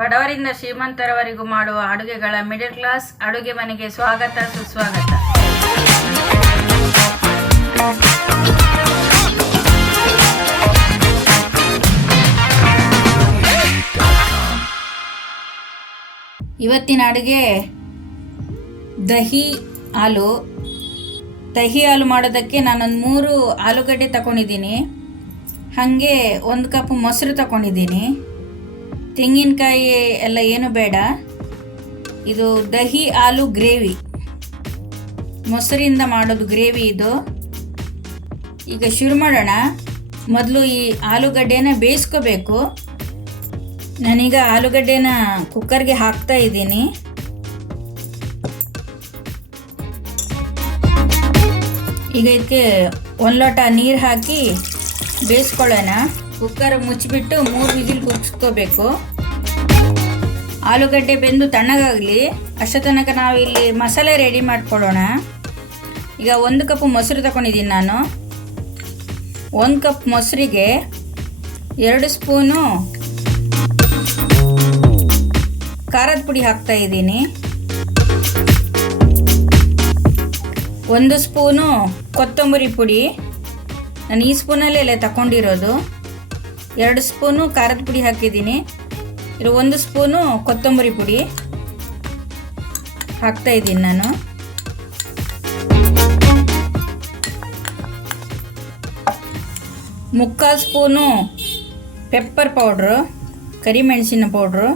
ಬಡವರಿಂದ ಶ್ರೀಮಂತರವರೆಗೂ ಮಾಡುವ ಅಡುಗೆಗಳ middle class ಅಡುಗೆ ಮನೆಗೆ ಸ್ವಾಗತ ಸುಸ್ವಾಗತ. ಇವತ್ತಿನ ಅಡುಗೆ ದಹಿ ಹಾಲು ಮಾಡೋದಕ್ಕೆ ನಾನೊಂದು 3 ಆಲೂಗಡ್ಡೆ ತಗೊಂಡಿದ್ದೀನಿ. ಹಾಗೆ 1 ಕಪ್ ಮೊಸರು ತಗೊಂಡಿದ್ದೀನಿ. ತೆಂಗಿನಕಾಯಿ ಎಲ್ಲ ಏನು ಬೇಡ. ಇದು ದಹಿ ಹಾಲು ಗ್ರೇವಿ, ಮೊಸರಿಂದ ಮಾಡೋದು ಗ್ರೇವಿ ಇದು. ಈಗ ಶುರು ಮಾಡೋಣ. ಮೊದಲು ಈ ಆಲೂಗಡ್ಡೆನ ಬೇಯಿಸ್ಕೋಬೇಕು. ನಾನೀಗ ಆಲೂಗಡ್ಡೆನ ಕುಕ್ಕರ್ಗೆ ಹಾಕ್ತಾ ಇದ್ದೀನಿ. ಈಗ ಇದಕ್ಕೆ 1 ಲೋಟ ನೀರು ಹಾಕಿ ಬೇಯಿಸ್ಕೊಳ್ಳೋಣ. ಕುಕ್ಕರ್ ಮುಚ್ಚಿಬಿಟ್ಟು 3 ವಿಸಿಲ್ ಕೂಗಿಸ್ಕೋಬೇಕು. ಆಲೂಗಡ್ಡೆ ಬೆಂದು ತಣ್ಣಗಾಗಲಿ, ಅಷ್ಟೋ ತನಕ ನಾವು ಇಲ್ಲಿ ಮಸಾಲೆ ರೆಡಿ ಮಾಡ್ಕೊಳ್ಳೋಣ. ಈಗ 1 ಕಪ್ ಮೊಸರು ತಗೊಂಡಿದ್ದೀನಿ ನಾನು. 1 ಕಪ್ ಮೊಸರಿಗೆ 2 ಸ್ಪೂನು ಖಾರದ ಪುಡಿ ಹಾಕ್ತಾ ಇದ್ದೀನಿ. 1 ಸ್ಪೂನು ಕೊತ್ತಂಬರಿ ಪುಡಿ, ನಾನು ಈ ಸ್ಪೂನಲ್ಲೇ ತಗೊಂಡಿರೋದು. 2 ಸ್ಪೂನು ಖಾರದ ಪುಡಿ ಹಾಕಿದ್ದೀನಿ. ಇದು 1 ಸ್ಪೂನು ಕೊತ್ತಂಬರಿ ಪುಡಿ ಹಾಕ್ತಾ ಇದ್ದೀನಿ ನಾನು. ಮುಕ್ಕಾಲು ಸ್ಪೂನು ಪೆಪ್ಪರ್ ಪೌಡ್ರು, ಕರಿಮೆಣಸಿನ ಪೌಡ್ರು,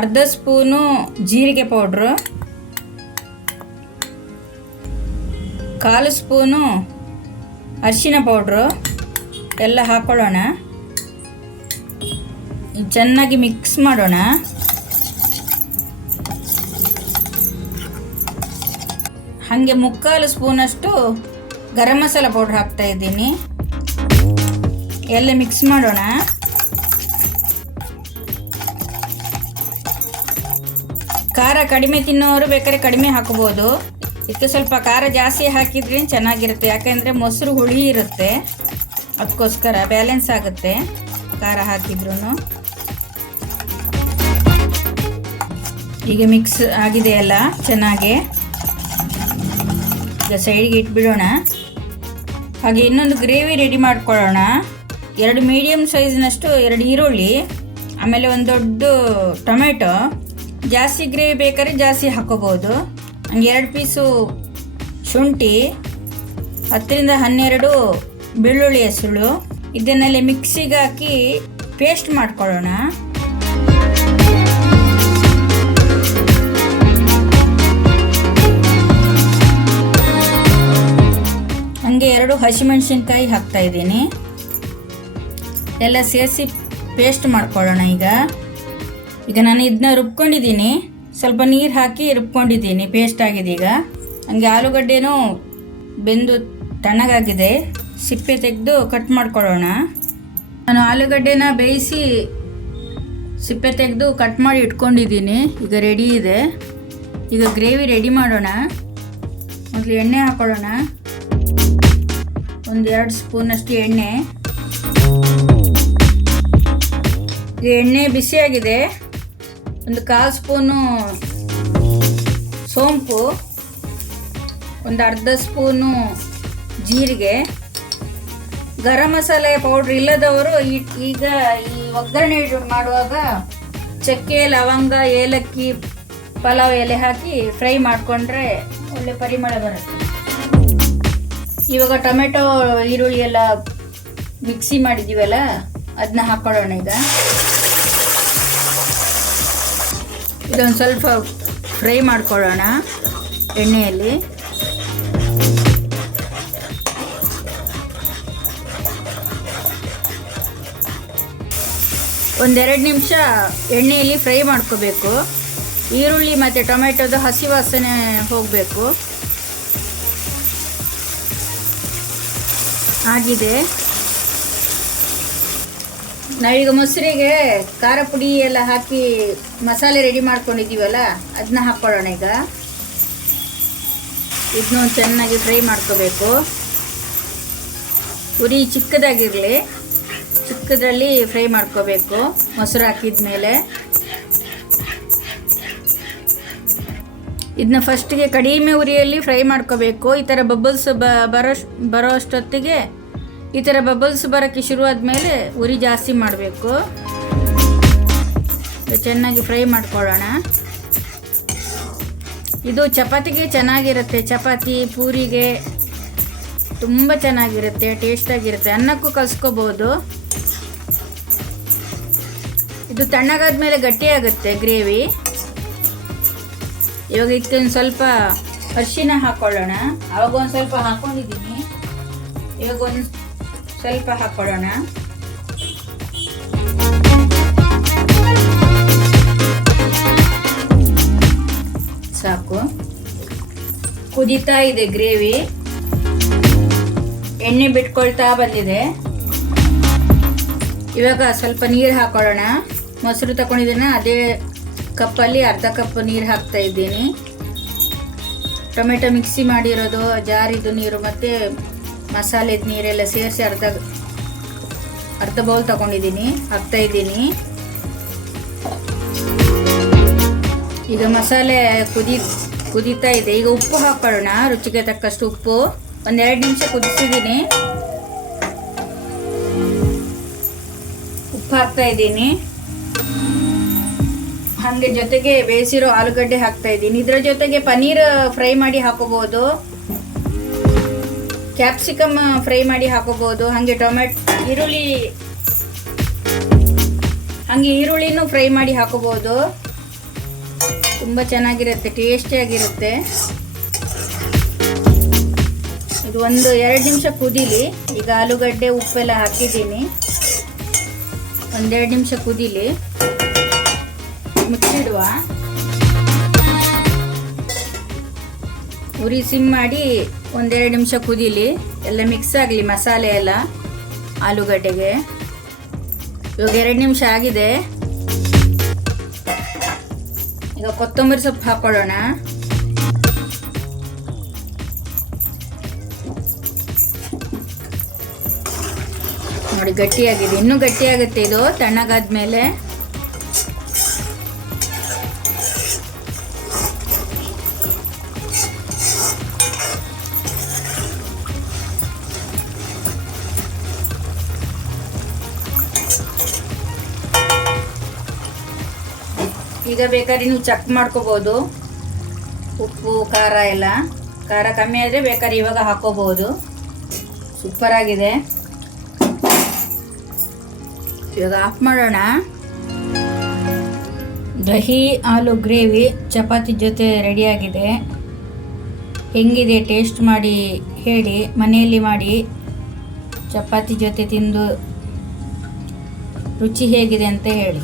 ಅರ್ಧ ಸ್ಪೂನು ಜೀರಿಗೆ ಪೌಡ್ರು, 1/4 ಸ್ಪೂನು ಅರಿಶಿನ ಪೌಡ್ರು ಎಲ್ಲ ಹಾಕ್ಕೊಳ್ಳೋಣ. ಚೆನ್ನಾಗಿ ಮಿಕ್ಸ್ ಮಾಡೋಣ. ಹಾಗೆ 3/4 ಸ್ಪೂನಷ್ಟು ಗರಂ ಮಸಾಲ ಪೌಡ್ರ್ ಹಾಕ್ತಾ ಇದ್ದೀನಿ. ಎಲ್ಲ ಮಿಕ್ಸ್ ಮಾಡೋಣ. ಖಾರ ಕಡಿಮೆ ತಿನ್ನೋರು ಬೇಕಾದ್ರೆ ಕಡಿಮೆ ಹಾಕ್ಬೋದು. ಇದಕ್ಕೆ ಸ್ವಲ್ಪ ಖಾರ ಜಾಸ್ತಿ ಹಾಕಿದ್ರೆ ಚೆನ್ನಾಗಿರುತ್ತೆ, ಯಾಕೆಂದರೆ ಮೊಸರು ಹುಳಿ ಇರುತ್ತೆ, ಅದಕ್ಕೋಸ್ಕರ ಬ್ಯಾಲೆನ್ಸ್ ಆಗುತ್ತೆ ಖಾರ ಹಾಕಿದ್ರೂ. ಈಗ ಮಿಕ್ಸ್ ಆಗಿದೆ ಎಲ್ಲ ಚೆನ್ನಾಗಿ. ಈಗ ಸೈಡಿಗೆ ಇಟ್ಬಿಡೋಣ. ಹಾಗೆ ಇನ್ನೊಂದು ಗ್ರೇವಿ ರೆಡಿ ಮಾಡ್ಕೊಳ್ಳೋಣ. 2 ಮೀಡಿಯಮ್ ಸೈಜ್ನಷ್ಟು 2 ಈರುಳ್ಳಿ, ಆಮೇಲೆ 1 ದೊಡ್ಡ ಟೊಮೆಟೊ. ಜಾಸ್ತಿ ಗ್ರೇವಿ ಬೇಕಾದ್ರೆ ಜಾಸ್ತಿ ಹಾಕೋಬೋದು. ಹಂಗೆ 2 ಪೀಸು ಶುಂಠಿ, 10ರಿಂದ 12 ಬೆಳ್ಳುಳ್ಳಿ ಹೆಸರು. ಇದನ್ನೆಲ್ಲ ಮಿಕ್ಸಿಗೆ ಹಾಕಿ ಪೇಸ್ಟ್ ಮಾಡ್ಕೊಳ್ಳೋಣ. ಹಂಗೆ 2 ಹಸಿಮೆಣಸಿನ್ಕಾಯಿ ಹಾಕ್ತಾ ಇದ್ದೀನಿ. ಎಲ್ಲ ಸೇರಿಸಿ ಪೇಸ್ಟ್ ಮಾಡ್ಕೊಳ್ಳೋಣ. ಈಗ ನಾನು ಇದನ್ನ ರುಬ್ಕೊಂಡಿದ್ದೀನಿ, ಸ್ವಲ್ಪ ನೀರು ಹಾಕಿ ರುಬ್ಕೊಂಡಿದ್ದೀನಿ, ಪೇಸ್ಟ್ ಆಗಿದೆ. ಈಗ ಹಂಗೆ ಆಲೂಗಡ್ಡೆನೂ ಬೆಂದು ತಣ್ಣಗಾಗಿದೆ, ಸಿಪ್ಪೆ ತೆಗೆದು ಕಟ್ ಮಾಡ್ಕೊಳ್ಳೋಣ. ನಾನು ಆಲೂಗಡ್ಡೆನ ಬೇಯಿಸಿ ಸಿಪ್ಪೆ ತೆಗೆದು ಕಟ್ ಮಾಡಿ ಇಟ್ಕೊಂಡಿದ್ದೀನಿ. ಈಗ ರೆಡಿ ಇದೆ. ಈಗ ಗ್ರೇವಿ ರೆಡಿ ಮಾಡೋಣ. ಮೊದಲು ಎಣ್ಣೆ ಹಾಕೊಳ್ಳೋಣ. 1-2 ಸ್ಪೂನಷ್ಟು ಎಣ್ಣೆ. ಎಣ್ಣೆ ಬಿಸಿಯಾಗಿದೆ. 1/4 ಸ್ಪೂನು ಸೋಂಪು, 1/2 ಸ್ಪೂನು ಜೀರಿಗೆ. ಗರಂ ಮಸಾಲೆ ಪೌಡ್ರ್ ಇಲ್ಲದವರು ಈಗ ಈ ಒಗ್ಗರಣೆ ಮಾಡುವಾಗ ಚಕ್ಕೆ, ಲವಂಗ, ಏಲಕ್ಕಿ, ಪಲಾವ್ ಎಲೆ ಹಾಕಿ ಫ್ರೈ ಮಾಡಿಕೊಂಡ್ರೆ ಒಳ್ಳೆ ಪರಿಮಳ ಬರುತ್ತೆ. ಇವಾಗ ಟೊಮೆಟೊ, ಈರುಳ್ಳಿ ಎಲ್ಲ ಮಿಕ್ಸಿ ಮಾಡಿದ್ದೀವಲ್ಲ, ಅದನ್ನ ಹಾಕ್ಕೊಳ್ಳೋಣ. ಈಗ ಇದೊಂದು ಸ್ವಲ್ಪ ಫ್ರೈ ಮಾಡ್ಕೊಳ್ಳೋಣ ಎಣ್ಣೆಯಲ್ಲಿ. ಒಂದೆರಡು ನಿಮಿಷ ಎಣ್ಣೆಯಲ್ಲಿ ಫ್ರೈ ಮಾಡ್ಕೋಬೇಕು. ಈರುಳ್ಳಿ ಮತ್ತು ಟೊಮೆಟೊದು ಹಸಿ ವಾಸನೆ ಹೋಗಬೇಕು. ಆಗಿದೆ. ನಾವೀಗ ಮೊಸರಿಗೆ ಖಾರ ಪುಡಿ ಎಲ್ಲ ಹಾಕಿ ಮಸಾಲೆ ರೆಡಿ ಮಾಡ್ಕೊಂಡಿದ್ದೀವಲ್ಲ, ಅದನ್ನ ಹಾಕ್ಕೊಳ್ಳೋಣ. ಈಗ ಇದನ್ನು ಚೆನ್ನಾಗಿ ಫ್ರೈ ಮಾಡ್ಕೋಬೇಕು. ಉರಿ ಚಿಕ್ಕದಾಗಿರಲಿ, ಚಿಕ್ಕದ್ರಲ್ಲಿ ಫ್ರೈ ಮಾಡ್ಕೋಬೇಕು ಮೊಸರು ಹಾಕಿದ ಮೇಲೆ. ಇದನ್ನ ಫಸ್ಟಿಗೆ ಕಡಿಮೆ ಉರಿಯಲ್ಲಿ ಫ್ರೈ ಮಾಡ್ಕೋಬೇಕು. ಈ ಥರ ಬಬಲ್ಸ್ ಬರೋ ಅಷ್ಟೊತ್ತಿಗೆ, ಈ ಥರ ಬಬಲ್ಸ್ ಬರೋಕ್ಕೆ ಶುರುವಾದ ಮೇಲೆ ಉರಿ ಜಾಸ್ತಿ ಮಾಡಬೇಕು. ಚೆನ್ನಾಗಿ ಫ್ರೈ ಮಾಡ್ಕೊಳ್ಳೋಣ. ಇದು ಚಪಾತಿಗೆ ಚೆನ್ನಾಗಿರುತ್ತೆ, ಚಪಾತಿ ಪೂರಿಗೆ ತುಂಬ ಚೆನ್ನಾಗಿರುತ್ತೆ, ಟೇಸ್ಟಾಗಿರುತ್ತೆ. ಅನ್ನಕ್ಕೂ ಕಲಿಸ್ಕೋಬೋದು. ಇದು ತಣ್ಣಗಾದ ಮೇಲೆ ಗಟ್ಟಿಯಾಗುತ್ತೆ ಗ್ರೇವಿ. ಇವಾಗ ಇದಕ್ಕೆ ಸ್ವಲ್ಪ ಅರಿಶಿನ ಹಾಕ್ಕೊಳ್ಳೋಣ. ಆವಾಗ ಒಂದು ಸ್ವಲ್ಪ ಹಾಕ್ಕೊಂಡಿದ್ದೀನಿ, ಇವಾಗ ಒಂದು ಸ್ವಲ್ಪ ಹಾಕ್ಕೊಳ್ಳೋಣ. ಸಾಕು. ಕುದೀತಾ ಇದೆ ಗ್ರೇವಿ, ಎಣ್ಣೆ ಬಿಟ್ಕೊಳ್ತಾ ಬಂದಿದೆ. ಇವಾಗ ಸ್ವಲ್ಪ ನೀರು ಹಾಕೊಳ್ಳೋಣ. ಮೊಸರು ತಗೊಂಡಿದ್ದೇನೆ, ಅದೇ ಕಪ್ಪಲ್ಲಿ ಅರ್ಧ ಕಪ್ ನೀರು ಹಾಕ್ತಾ ಇದ್ದೀನಿ. ಟೊಮೆಟೊ ಮಿಕ್ಸಿ ಮಾಡಿರೋದು, ಜಾರಿದು ನೀರು ಮತ್ತು ಮಸಾಲೆದ ನೀರೆಲ್ಲ ಸೇರಿಸಿ ಅರ್ಧ ಬೌಲ್ ತಗೊಂಡಿದ್ದೀನಿ, ಹಾಕ್ತಾ ಇದ್ದೀನಿ. ಈಗ ಮಸಾಲೆ ಕುದೀತಾ ಇದೆ. ಈಗ ಉಪ್ಪು ಹಾಕೊಳ್ಳೋಣ, ರುಚಿಗೆ ತಕ್ಕಷ್ಟು ಉಪ್ಪು. 1-2 ನಿಮಿಷ ಕುದಿಸಿದ್ದೀನಿ. ಉಪ್ಪು ಹಾಕ್ತಾ ಇದ್ದೀನಿ. ಹಾಗೆ ಜೊತೆಗೆ ಬೇಯಿಸಿರೋ ಆಲೂಗಡ್ಡೆ ಹಾಕ್ತಾ ಇದ್ದೀನಿ. ಇದರ ಜೊತೆಗೆ ಪನ್ನೀರ್ ಫ್ರೈ ಮಾಡಿ ಹಾಕೋಬಹುದು, ಕ್ಯಾಪ್ಸಿಕಮ್ ಫ್ರೈ ಮಾಡಿ ಹಾಕೋಬಹುದು, ಹಾಗೆ ಈರುಳ್ಳಿನೂ ಫ್ರೈ ಮಾಡಿ ಹಾಕೋಬಹುದು. ತುಂಬ ಚೆನ್ನಾಗಿರುತ್ತೆ, ಟೇಸ್ಟಿಯಾಗಿರುತ್ತೆ. ಇದು 1-2 ನಿಮಿಷ ಕುದೀಲಿ. ಈಗ ಆಲೂಗಡ್ಡೆ ಉಪ್ಪೆಲ್ಲ ಹಾಕಿದ್ದೀನಿ, 1-2 ನಿಮಿಷ ಕುದೀಲಿ. ಮುಚ್ಚಿಡುವ. ಉರಿ ಸಿಮ್ ಮಾಡಿ 1-2 ನಿಮಿಷ ಕುದೀಲಿ, ಎಲ್ಲ ಮಿಕ್ಸ್ ಆಗಲಿ ಮಸಾಲೆ ಎಲ್ಲ ಆಲೂಗಡ್ಡೆಗೆ. ಇವಾಗ 2 ನಿಮಿಷ ಆಗಿದೆ. ಈಗ ಕೊತ್ತಂಬರಿ ಸೊಪ್ಪು ಹಾಕೊಳ್ಳೋಣ. ನೋಡಿ ಗಟ್ಟಿಯಾಗಿದೆ, ಇನ್ನೂ ಗಟ್ಟಿಯಾಗುತ್ತೆ ಇದು ತಣ್ಣಗಾದ್ಮೇಲೆ. ಈಗ ಬೇಕಾದ್ರೆ ನೀವು ಚೆಕ್ ಮಾಡ್ಕೋಬೋದು, ಉಪ್ಪು ಖಾರ ಎಲ್ಲ. ಖಾರ ಕಮ್ಮಿ ಆದರೆ ಬೇಕಾದ್ರೆ ಇವಾಗ ಹಾಕೋಬಹುದು. ಸೂಪರ್ ಆಗಿದೆ. ಇವಾಗ ಆಫ್ ಮಾಡೋಣ. ದಹಿ ಆಲೂ ಗ್ರೇವಿ ಚಪಾತಿ ಜೊತೆ ರೆಡಿಯಾಗಿದೆ. ಹೆಂಗಿದೆ ಟೇಸ್ಟ್ ಮಾಡಿ ಹೇಳಿ, ಮನೆಯಲ್ಲಿ ಮಾಡಿ ಚಪಾತಿ ಜೊತೆ ತಿಂದು ರುಚಿ ಹೇಗಿದೆ ಅಂತ ಹೇಳಿ.